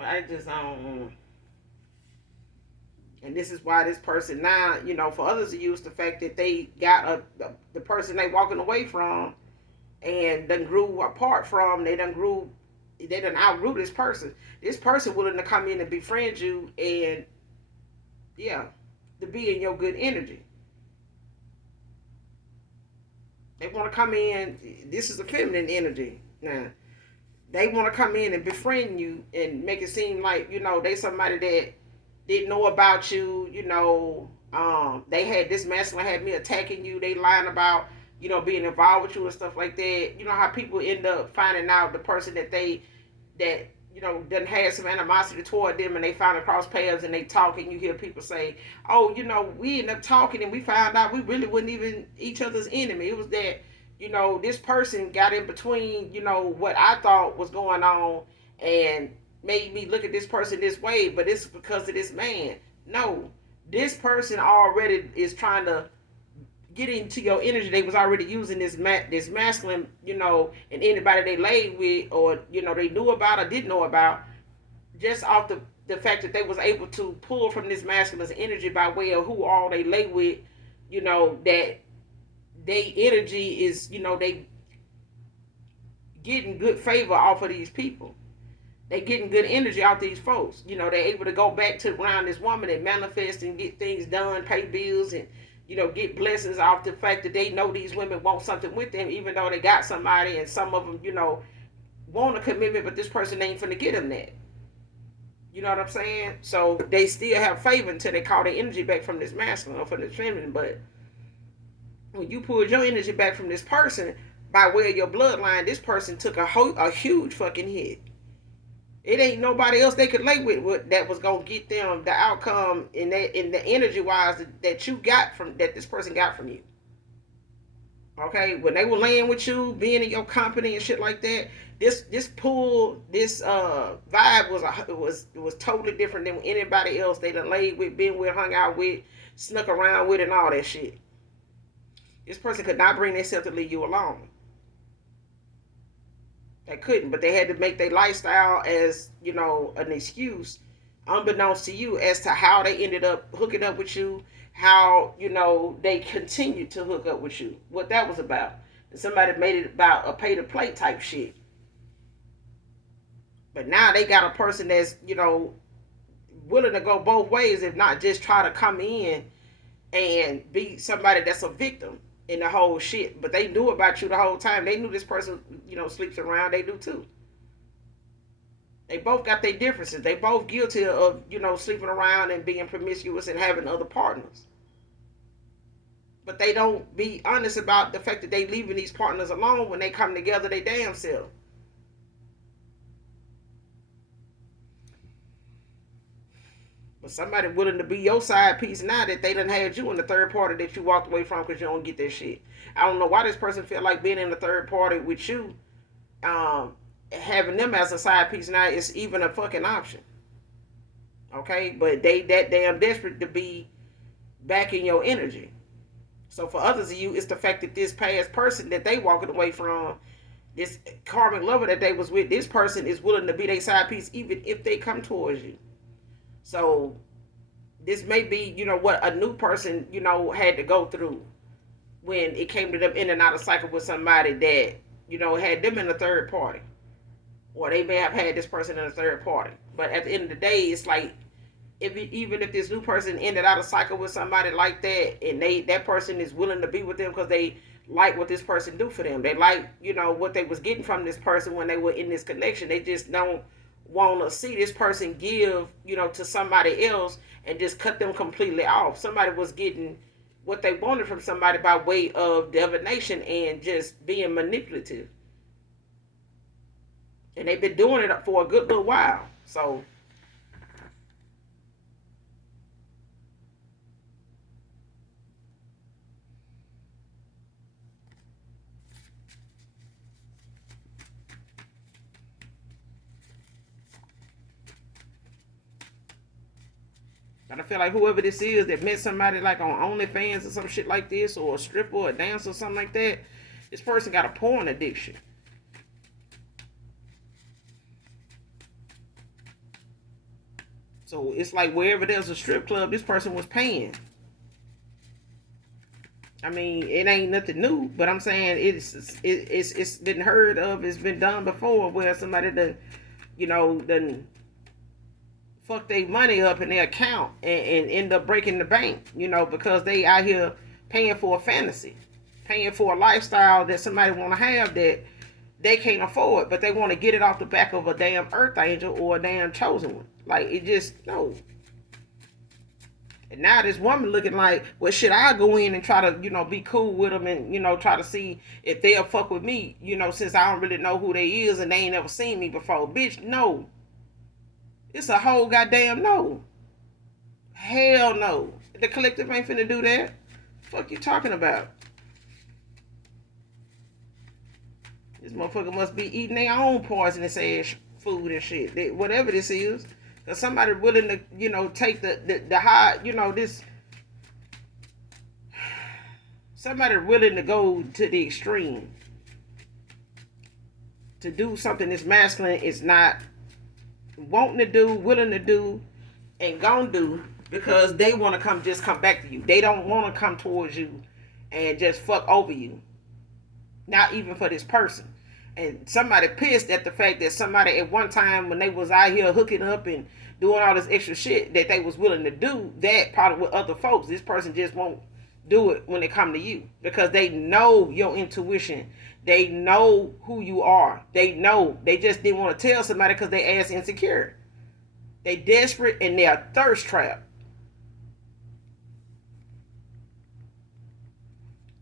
I just, and this is why this person now, for others to use the fact that they got the person they walking away from and done grew apart from, they done outgrew this person. This person willing to come in and befriend you and, yeah, to be in your good energy. They want to come in, this is a feminine energy now. They want to come in and befriend you and make it seem like, they somebody that didn't know about you, they had this masculine had me attacking you. They lying about, being involved with you and stuff like that. You know how people end up finding out the person that done had some animosity toward them, and they find across paths and they talk, and you hear people say, oh, we end up talking and we found out we really wasn't even each other's enemy. It was that, this person got in between, what I thought was going on and made me look at this person this way, but it's because of this man. No, this person already is trying to get into your energy. They was already using this masculine, and anybody they laid with, or they knew about or didn't know about, just off the fact that they was able to pull from this masculine energy by way of who all they lay with, that they energy is, they getting good favor off of these people. They getting good energy out these folks. They're able to go back to around this woman and manifest and get things done, pay bills, and, get blessings off the fact that they know these women want something with them, even though they got somebody, and some of them, want a commitment, but this person ain't finna get them that. You know what I'm saying? So they still have favor until they call their energy back from this masculine or from this feminine. But when you pull your energy back from this person by way of your bloodline, this person took a huge fucking hit. It ain't nobody else they could lay with that was gonna get them the outcome in the energy wise that you got from that this person got from you. Okay, when they were laying with you, being in your company and shit like that, this pool, this vibe was totally different than anybody else they done laid with, been with, hung out with, snuck around with, and all that shit. This person could not bring themselves to leave you alone. They couldn't, but they had to make their lifestyle as an excuse, unbeknownst to you, as to how they ended up hooking up with you, how they continued to hook up with you, what that was about. And somebody made it about a pay to play type shit. But now they got a person that's willing to go both ways, if not just try to come in and be somebody that's a victim in the whole shit. But they knew about you the whole time. They knew this person, sleeps around. They do too. They both got their differences. They both guilty of, sleeping around and being promiscuous and having other partners. But they don't be honest about the fact that they leaving these partners alone when they come together they damn self. But somebody willing to be your side piece now that they done had you in the third party that you walked away from because you don't get that shit. I don't know why this person feel like being in the third party with you, having them as a side piece now is even a fucking option. Okay, but they that damn desperate to be back in your energy. So for others of you, it's the fact that this past person that they walking away from, this karmic lover that they was with, this person is willing to be their side piece even if they come towards you. So this may be, what a new person, had to go through when it came to them in and out of cycle with somebody that, had them in a third party. Or they may have had this person in a third party. But at the end of the day, it's like, even if this new person ended out of cycle with somebody like that, and that person is willing to be with them because they like what this person do for them. They like, what they was getting from this person when they were in this connection. They just don't want to see this person give, to somebody else and just cut them completely off. Somebody was getting what they wanted from somebody by way of divination and just being manipulative. And they've been doing it for a good little while. So I feel like whoever this is that met somebody like on OnlyFans or some shit like this, or a stripper or a dancer or something like that, this person got a porn addiction. So it's like wherever there's a strip club, this person was paying. I mean, it ain't nothing new, but I'm saying it's been heard of, it's been done before, where somebody done fuck their money up in their account and end up breaking the bank, because they out here paying for a fantasy, paying for a lifestyle that somebody want to have that they can't afford, but they want to get it off the back of a damn earth angel or a damn chosen one. Like, it just, no. And now this woman looking like, well, shit, I'll go in and try to, be cool with them and, try to see if they'll fuck with me, since I don't really know who they is and they ain't never seen me before. Bitch, no. It's a whole goddamn no. Hell no. The collective ain't finna do that. Fuck you talking about? This motherfucker must be eating their own poisonous ass food and shit. Whatever this is. Cause somebody willing to, take the high, this. Somebody willing to go to the extreme. To do something that's masculine is not wanting to do, willing to do, and gonna do because they want to just come back to you. They don't want to come towards you and just fuck over you. Not even for this person. And somebody pissed at the fact that somebody at one time when they was out here hooking up and doing all this extra shit that they was willing to do that probably with other folks. This person just won't do it when it come to you because they know your intuition. They know who you are. They know. They just didn't want to tell somebody because they ass insecure. They desperate and they are thirst trapped.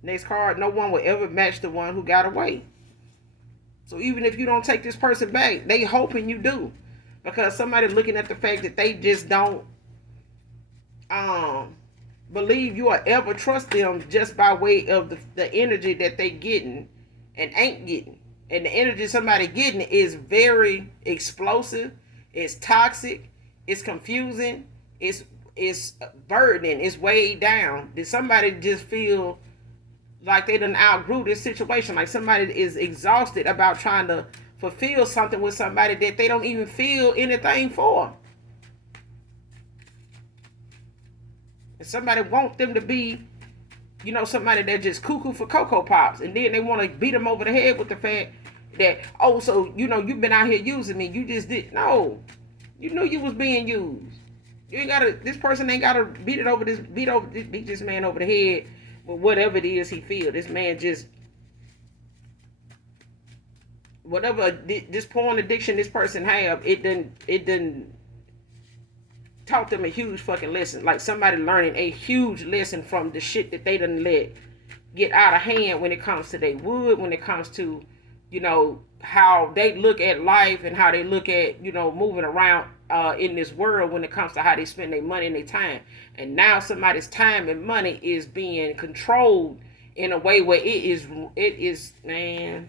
Next card, no one will ever match the one who got away. So even if you don't take this person back, they hoping you do. because somebody looking at the fact that they just don't um believe you will ever trust them just by way of the energy that they getting and ain't getting. And the energy somebody getting is very explosive, it's toxic, it's confusing, it's burdening, it's weighed down. Did somebody just feel like they done outgrew this situation? Like somebody is exhausted about trying to fulfill something with somebody that they don't even feel anything for. And somebody want them to be, somebody that just cuckoo for Cocoa Pops. And then they want to beat them over the head with the fact that, oh, so, you've been out here using me. You just did. No. You knew you was being used. You ain't gotta, this person ain't gotta beat this man over the head with whatever it is he feel. This man just, whatever this porn addiction this person have, it didn't taught them a huge fucking lesson. Like somebody learning a huge lesson from the shit that they done let get out of hand when it comes to their wood, when it comes to, how they look at life and how they look at, moving around in this world when it comes to how they spend their money and their time. And now somebody's time and money is being controlled in a way where it is, man,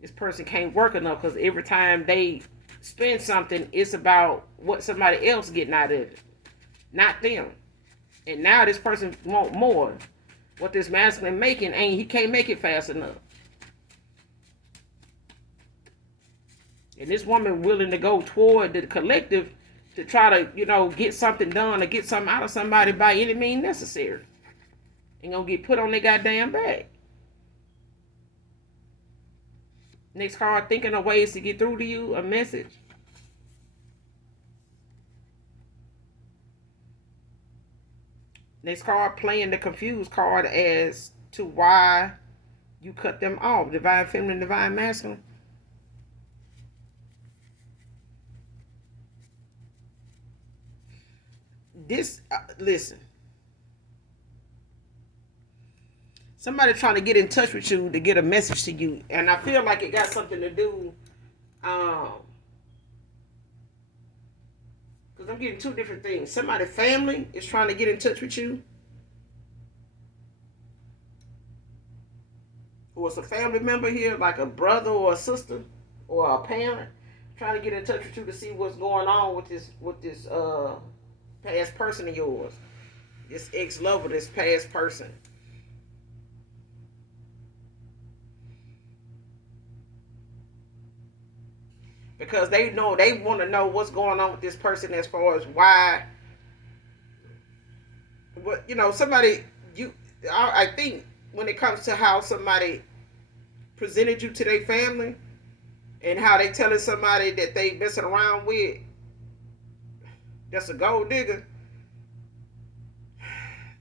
this person can't work enough because every time they spend something, it's about what somebody else getting out of it, not them. And now this person want more. What this masculine making, he can't make it fast enough. And this woman willing to go toward the collective to try to, get something done or get something out of somebody by any means necessary. Ain't gonna get put on their goddamn back. Next card, thinking of ways to get through to you, a message. Next card, playing the confused card as to why you cut them off. Divine feminine, divine masculine. This, listen. Somebody trying to get in touch with you to get a message to you. And I feel like it got something to do, because I'm getting two different things. Somebody family is trying to get in touch with you. Or it's a family member here, like a brother or a sister or a parent, trying to get in touch with you to see what's going on with this past person of yours. This ex-lover, this past person. Because they want to know what's going on with this person as far as why. But somebody, I think when it comes to how somebody presented you to their family and how they telling somebody that they messing around with, that's a gold digger.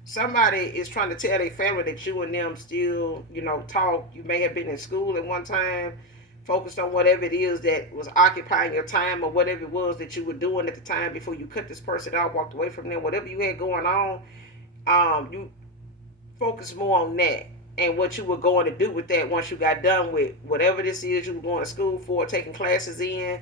Somebody is trying to tell their family that you and them still, talk. You may have been in school at one time, focused on whatever it is that was occupying your time or whatever it was that you were doing at the time before you cut this person out, walked away from them, whatever you had going on, you focus more on that and what you were going to do with that once you got done with whatever this is you were going to school for, taking classes in,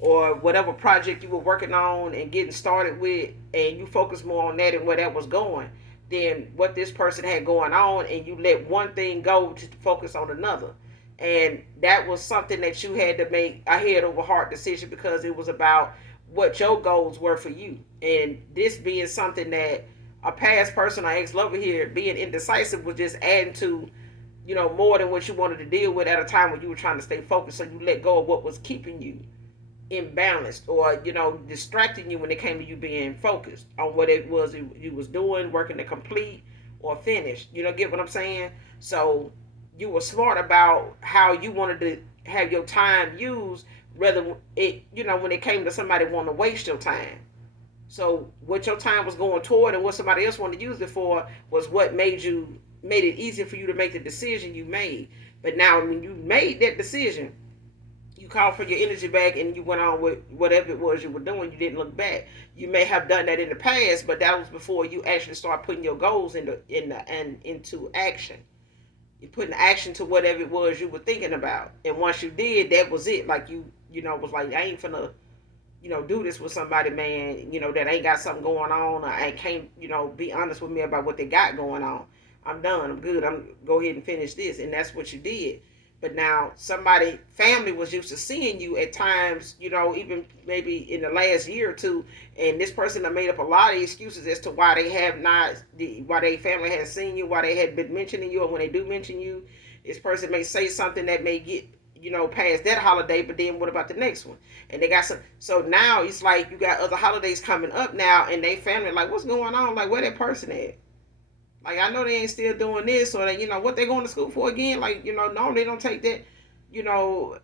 or whatever project you were working on and getting started with, and you focus more on that and where that was going than what this person had going on, and you let one thing go to focus on another. And that was something that you had to make a head over heart decision because it was about what your goals were for you. And this being something that a past person or ex-lover here being indecisive was just adding to, more than what you wanted to deal with at a time when you were trying to stay focused. So you let go of what was keeping you imbalanced or, distracting you when it came to you being focused on what it was you was doing, working to complete or finish. Get what I'm saying? So you were smart about how you wanted to have your time used, rather it, when it came to somebody wanting to waste your time. So what your time was going toward and what somebody else wanted to use it for was what made it easier for you to make the decision you made. But now when you made that decision, you called for your energy back and you went on with whatever it was you were doing. You didn't look back. You may have done that in the past, but that was before you actually start putting your goals into action. You put in action to whatever it was you were thinking about. And once you did, that was it. Like you was like, I ain't finna, do this with somebody, man, that ain't got something going on, or I can't, be honest with me about what they got going on. I'm done. I'm good. I'm go ahead and finish this. And that's what you did. But now somebody, family was used to seeing you at times, even maybe in the last year or two, and this person have made up a lot of excuses as to why they have not, why their family has seen you, why they had been mentioning you, or when they do mention you, this person may say something that may get, past that holiday, but then what about the next one? And they got some, so now it's like you got other holidays coming up now, and they family like, what's going on? Like, where that person at? Like, I know they ain't still doing this, or they, what they going to school for again? Like, no, they don't take that, you know,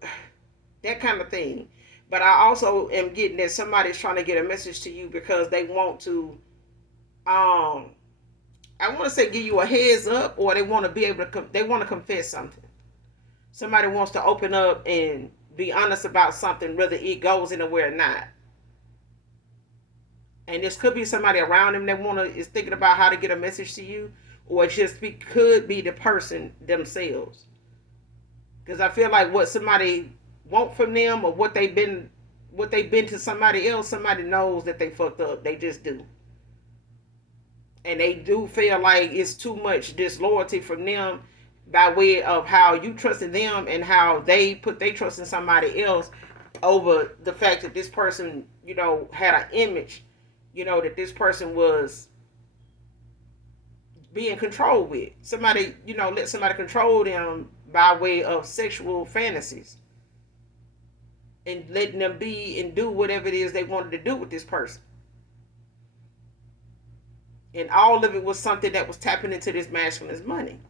that kind of thing. But I also am getting that somebody's trying to get a message to you because they want to, I want to say give you a heads up, or they want to be able to, they want to confess something. Somebody wants to open up and be honest about something, whether it goes anywhere or not. And this could be somebody around them that is thinking about how to get a message to you, or it just could be the person themselves. Because I feel like what somebody want from them, or what they've been to somebody else, somebody knows that they fucked up. They just do. And they do feel like it's too much disloyalty from them by way of how you trusted them and how they put their trust in somebody else over the fact that this person, had an image, that this person was being controlled with. Somebody, let somebody control them by way of sexual fantasies and letting them be and do whatever it is they wanted to do with this person. And all of it was something that was tapping into this masculine's money,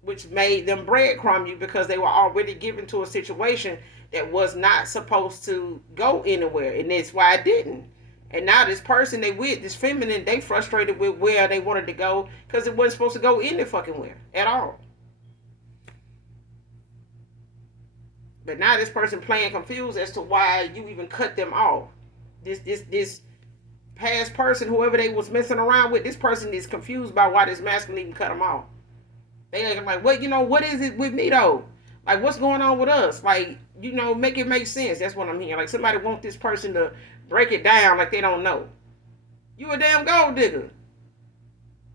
which made them breadcrumb you because they were already given to a situation that was not supposed to go anywhere. And that's why it didn't. And now this person they with, this feminine, they frustrated with where they wanted to go because it wasn't supposed to go any fucking where at all. But now this person playing confused as to why you even cut them off. This past person, whoever they was messing around with, this person is confused by why this masculine even cut them off. They like, what, what is it with me though? Like, what's going on with us? Like, make it make sense. That's what I'm hearing. Like, somebody want this person to break it down like they don't know. You a damn gold digger.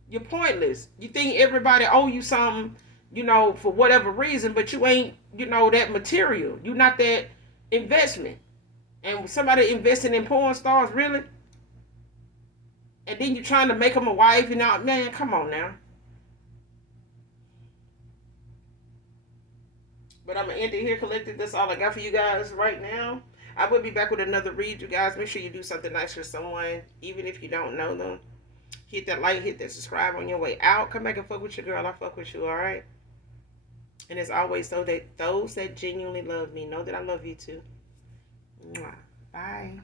You're pointless. You think everybody owe you something, for whatever reason, but you ain't, that material. You not that investment. And somebody investing in porn stars, really? And then you're trying to make them a wife, man, come on now. But I'm going to end it here, collective. That's all I got for you guys right now. I will be back with another read, you guys. Make sure you do something nice for someone, even if you don't know them. Hit that like, hit that subscribe on your way out. Come back and fuck with your girl. I fuck with you, all right? And as always, so that those that genuinely love me know that I love you too. Mwah. Bye.